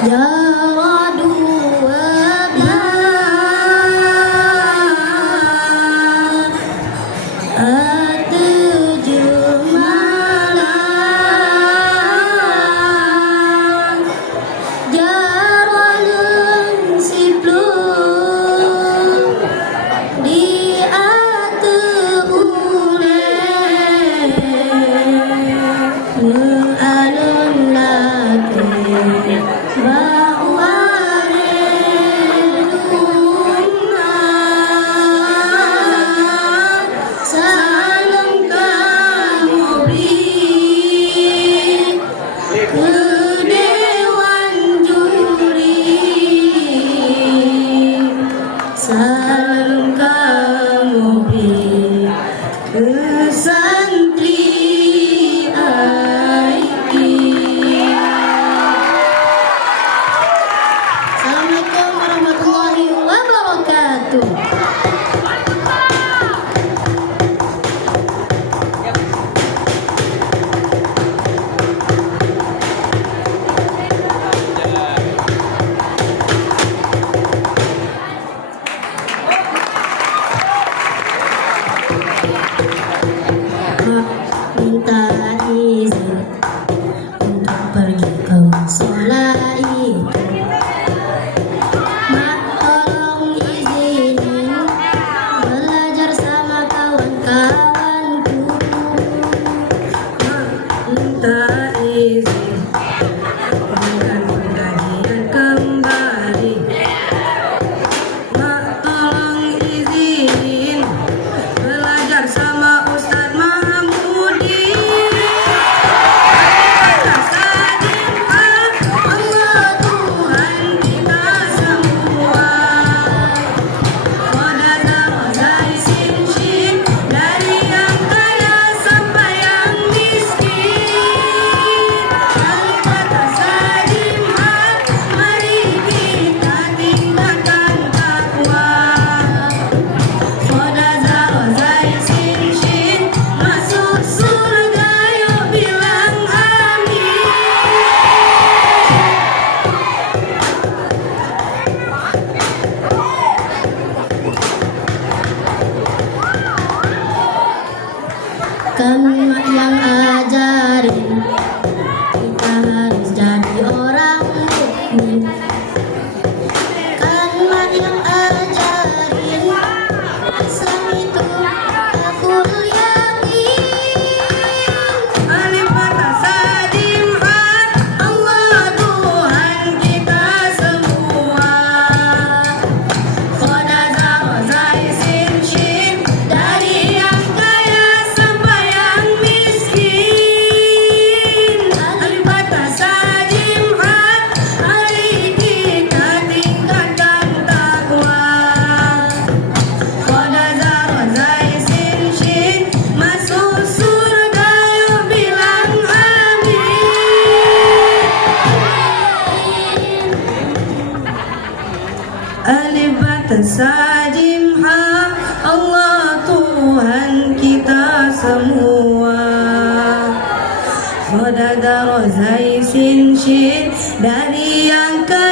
Jawadu salam kamu ke santri IT. Assalamualaikum warahmatullahi wabarakatuh. Minta izin untuk pergi ke musola itu. Mak tolong izinin belajar sama kawan-kawanku. Mak minta izin dengan pengajian kembali. Mak tolong izinin belajar sama Ustadz Mahmudi. Allah Tuhan kita semua. Qadar dari sin dari yang kaya sampai yang miskin. Kata sadimah, mari kita tinggalkan takwa. Qadar dari sin masuk surga, yuk bilang amin. Kan mak yang ajarin kita harus jadi orang mukmin. Kan mak yang ajarin Islam itu aku yakin. Alif kata sadimah, Allah Tuhan kita semua. Qadar dari sin dari yang kaya sampai yang miskin. Alif kata sadimah, mari kita tinggalkan takwa. Qadar dari sin masuk surga, yuk bilang amin. Alif kata sadimah, Allah Tuhan kita semua. Qadar dari sin dari yang kaya